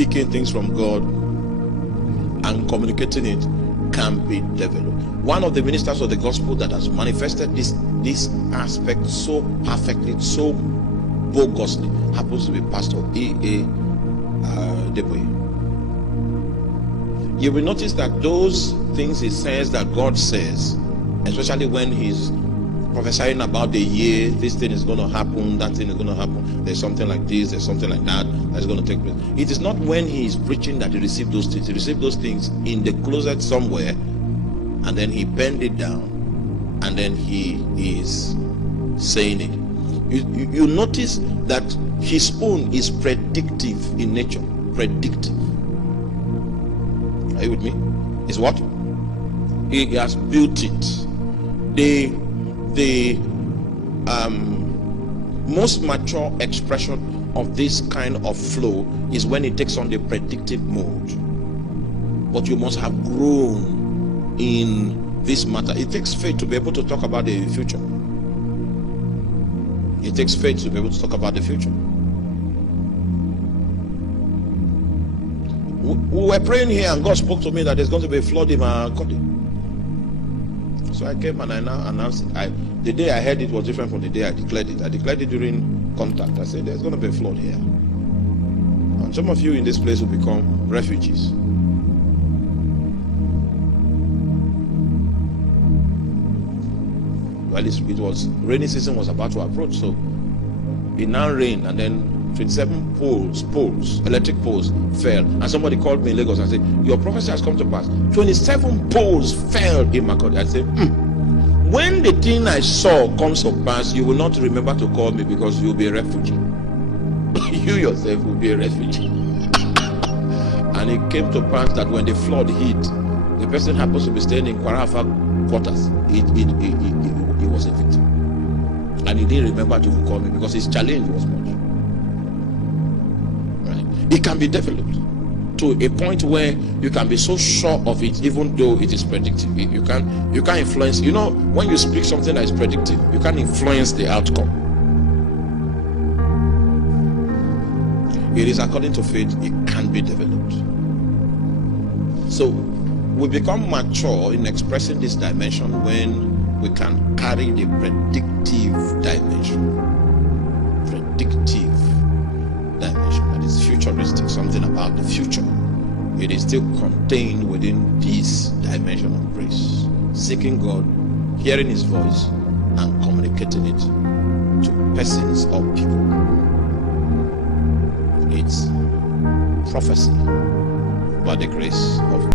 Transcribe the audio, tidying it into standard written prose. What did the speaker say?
speaking things from God and communicating it can be developed. One of the ministers of the gospel that has manifested this aspect so perfectly, so bogusly, happens to be Pastor E A Adebayo. You will notice that those things he says that God says, especially when he's prophesying about the year, this thing is going to happen, that thing is going to happen, there's something like this, there's something like that that's going to take place. It is not when he is preaching that he received those things. He received those things in the closet somewhere, and then he penned it down, and then he is saying it. You notice that his own is predictive in nature. Predictive. Are you with me? Is what? He has built it. The most mature expression of this kind of flow is when it takes on the predictive mode. But you must have grown in this matter. It takes faith to be able to talk about the future. It takes faith to be able to talk about the future. We were praying here and God spoke to me that there's going to be a flood in my country. So I came and I now announced it. The day I heard it was different from the day I declared it. I declared it during contact. I said there's going to be a flood here. And some of you in this place will become refugees. Well, it was rainy season was about to approach, so it now rained, and then 27 poles, electric poles fell. And somebody called me in Lagos and said, your prophecy has come to pass. 27 poles fell in my country. I said, when the thing I saw comes to pass, you will not remember to call me because you'll be a refugee. You yourself will be a refugee. And it came to pass that when the flood hit, the person happens to be staying in Kwarafa quarters. He was a victim. And he didn't remember to call me because his challenge was much. It can be developed to a point where you can be so sure of it, even though it is predictive. You can't influence. You know, when you speak something that is predictive, you can't influence the outcome. It is according to faith. It can be developed. So we become mature in expressing this dimension when we can carry the predictive dimension. Predictive dimension. Is futuristic, something about the future. It is still contained within this dimension of grace. Seeking God, hearing his voice, and communicating it to persons or people. It's prophecy by the grace of